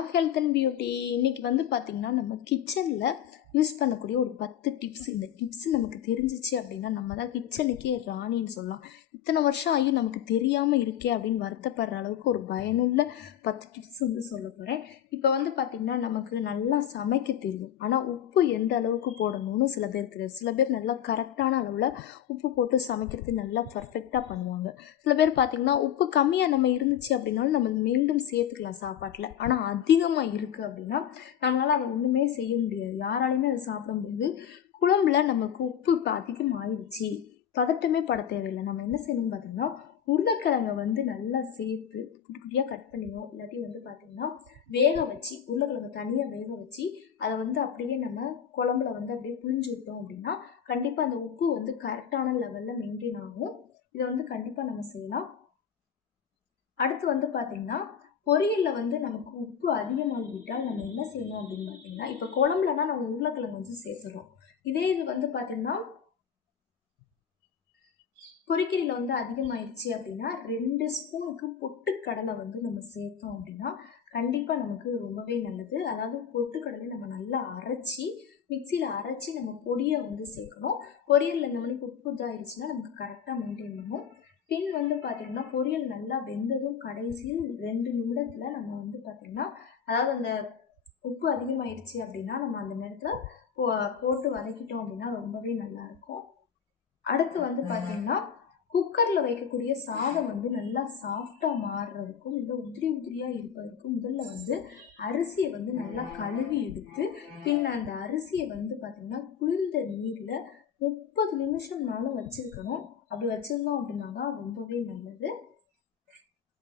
Love health and beauty. இன்றைக்கி வந்து பார்த்திங்கன்னா நம்ம கிச்சனில் யூஸ் பண்ணக்கூடிய ஒரு 10 டிப்ஸ். இந்த டிப்ஸ் நமக்கு தெரிஞ்சிச்சு அப்படின்னா நம்ம தான் கிச்சனுக்கே ராணின்னு சொல்லலாம். இத்தனை வருஷம் ஆகியும் நமக்கு தெரியாமல் இருக்கே அப்படின்னு வருத்தப்படுற அளவுக்கு ஒரு பயனுள்ள 10 டிப்ஸ் வந்து சொல்ல போகிறேன். இப்போ வந்து பார்த்திங்கன்னா நமக்கு நல்லா சமைக்க தெரியும், ஆனால் உப்பு எந்த அளவுக்கு போடணும்னு சில பேர் தெரியாது. சில பேர் நல்லா கரெக்டான அளவில் உப்பு போட்டு சமைக்கிறது நல்லா பர்ஃபெக்டாக பண்ணுவாங்க. சில பேர் பார்த்திங்கன்னா உப்பு கம்மியாக நம்ம இருந்துச்சு அப்படின்னாலும் நம்ம மீண்டும் சேர்த்துக்கலாம் சாப்பாட்டில். ஆனால் அதிகமாக இருக்குது அப்படின்னா நம்மளால் அதை ஒன்றுமே செய்ய முடியாது, யாராலையுமே அதை சாப்பிட முடியாது. குழம்புல நமக்கு உப்பு இப்போ அதிகமாகிடுச்சு, பதட்டமே பட தேவையில்லை. நம்ம என்ன செய்யணும்னு பார்த்திங்கன்னா உருளைக்கிழங்கை வந்து நல்லா சேர்த்து குட்டி குட்டியாக கட் பண்ணியும், இல்லாட்டி வந்து பார்த்திங்கன்னா வேக வச்சு உருளைக்கிழங்கை தனியாக வேக வச்சு அதை வந்து அப்படியே நம்ம குழம்புல வந்து அப்படியே புழிஞ்சு விட்டோம் அப்படின்னா கண்டிப்பாக அந்த உப்பு வந்து கரெக்டான லெவலில் மெயின்டைன் ஆகும். இதை வந்து கண்டிப்பாக நம்ம செய்யலாம். அடுத்து வந்து பார்த்திங்கன்னா பொரியலில் வந்து நமக்கு உப்பு அதிகமாகிவிட்டால் நம்ம என்ன செய்யணும் அப்படின்னு பார்த்திங்கன்னா, இப்போ குழம்புலனா நம்ம உருளைக்கிழங்கு வந்து சேர்த்துறோம். இதே இது வந்து பார்த்திங்கன்னா பொரிக்கறியில் வந்து அதிகமாகிடுச்சு அப்படின்னா 2 ஸ்பூனுக்கு பொட்டுக்கடலை வந்து நம்ம சேர்த்தோம் அப்படின்னா கண்டிப்பாக நமக்கு ரொம்பவே நல்லது. அதாவது பொட்டுக்கடலை நம்ம நல்லா அரைச்சி மிக்சியில் அரைச்சி நம்ம பொடியை வந்து சேர்க்கணும். பொரியலில் இந்த மணிக்கு உப்பு இதாகிடுச்சுன்னா நமக்கு கரெக்டாக மெயின்டைன் பண்ணும். பின் வந்து பார்த்திங்கன்னா பொரியல் நல்லா வெந்ததும் கடைசியில் 2 நிமிடத்தில் நம்ம வந்து பார்த்திங்கன்னா, அதாவது அந்த உப்பு அதிகமாகிடுச்சு அப்படின்னா நம்ம அந்த நேரத்தில் போட்டு வதக்கிட்டோம் அப்படின்னா ரொம்பவே நல்லாயிருக்கும். அடுத்து வந்து பார்த்திங்கன்னா குக்கரில் வைக்கக்கூடிய சாதம் வந்து நல்லா சாஃப்டாக மாறுறதுக்கும் இல்லை உதிரியாக இருப்பதற்கும் முதல்ல வந்து அரிசியை வந்து நல்லா கழுவி எடுத்து பின் அந்த அரிசியை வந்து பார்த்திங்கன்னா குளிர்ந்த நீரில் 30 நிமிஷம்னாலும் வச்சுருக்கணும். அப்படி வச்சுருந்தோம் அப்படின்னா தான் ரொம்பவே நல்லது.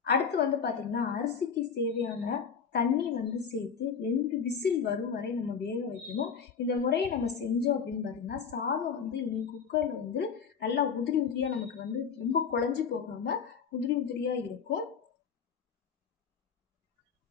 அடுத்து வந்து பார்த்திங்கன்னா அரிசிக்கு தேவையான தண்ணி வந்து சேர்த்து 2 விசில் வரும் வரை நம்ம வேக வைக்கணும். இந்த முறையை நம்ம செஞ்சோம் அப்படின்னு பார்த்திங்கன்னா சாதம் வந்து இன்னைக்கு குக்கரில் வந்து நல்லா உதிரியாக நமக்கு வந்து ரொம்ப குழஞ்சி போகாமல் உதிரியாக இருக்கும்.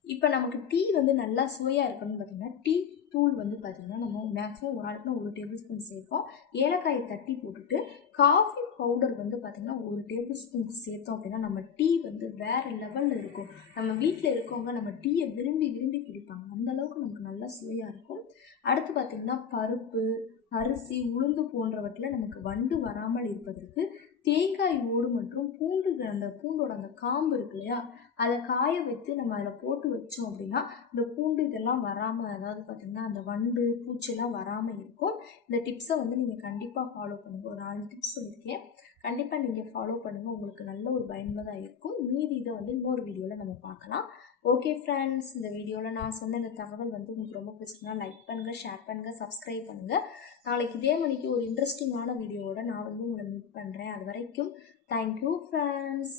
இப்போ நமக்கு டீ வந்து நல்லா சுவையாக இருக்கணும்னு பார்த்திங்கன்னா டீ தூள் வந்து பார்த்திங்கன்னா நம்ம மேக்ஸிமம் ஒரு ஆளுக்குனா 1 டேபிள் ஸ்பூன் சேர்ப்போம். ஏலக்காயை தட்டி போட்டுட்டு காஃபி பவுடர் வந்து பார்த்திங்கன்னா 1 டேபிள் ஸ்பூன் சேர்த்தோம் அப்படின்னா நம்ம டீ வந்து வேறு லெவலில் இருக்கும். நம்ம வீட்டில் இருக்கவங்க நம்ம டீயை விரும்பி குடிப்பாங்க, அந்தளவுக்கு நமக்கு நல்லா சுவையாக இருக்கும். அடுத்து பார்த்திங்கன்னா பருப்பு, அரிசி, உளுந்து போன்றவற்றில் நமக்கு வண்டு வராமல் இருப்பதற்கு தேங்காய் ஓடு மற்றும் பூண்டோட அந்த காம்பு இருக்கு இல்லையா, அதை காய வைத்து நம்ம அதில் போட்டு வச்சோம் அப்படின்னா இந்த பூண்டு இதெல்லாம் வராமல், அதாவது பார்த்திங்கன்னா அந்த வண்டு பூச்சியெல்லாம் வராமல் இருக்கும். இந்த டிப்ஸை வந்து நீங்கள் கண்டிப்பாக ஃபாலோ பண்ணுங்கள். ஒரு 4 டிப்ஸ் சொல்லியிருக்கேன், கண்டிப்பாக நீங்கள் ஃபாலோ பண்ணுங்கள், உங்களுக்கு நல்ல ஒரு பயனுள்ளதாக இருக்கும். மீதி இதை வந்து இன்னொரு வீடியோவில் நம்ம பார்க்கலாம். ஓகே ஃப்ரெண்ட்ஸ், இந்த வீடியோவில் நான் சொன்ன இந்த தகவல் வந்து உங்களுக்கு ரொம்ப பிடிச்சிருந்தா லைக் பண்ணுங்கள், ஷேர் பண்ணுங்கள், சப்ஸ்கிரைப் பண்ணுங்கள். நாளைக்கு இதே மணிக்கு ஒரு இன்ட்ரெஸ்டிங்கான வீடியோவோட நான் வந்து உங்களை மீட் பண்ணுறேன். அது வரைக்கும் தேங்க்யூ ஃப்ரெண்ட்ஸ்.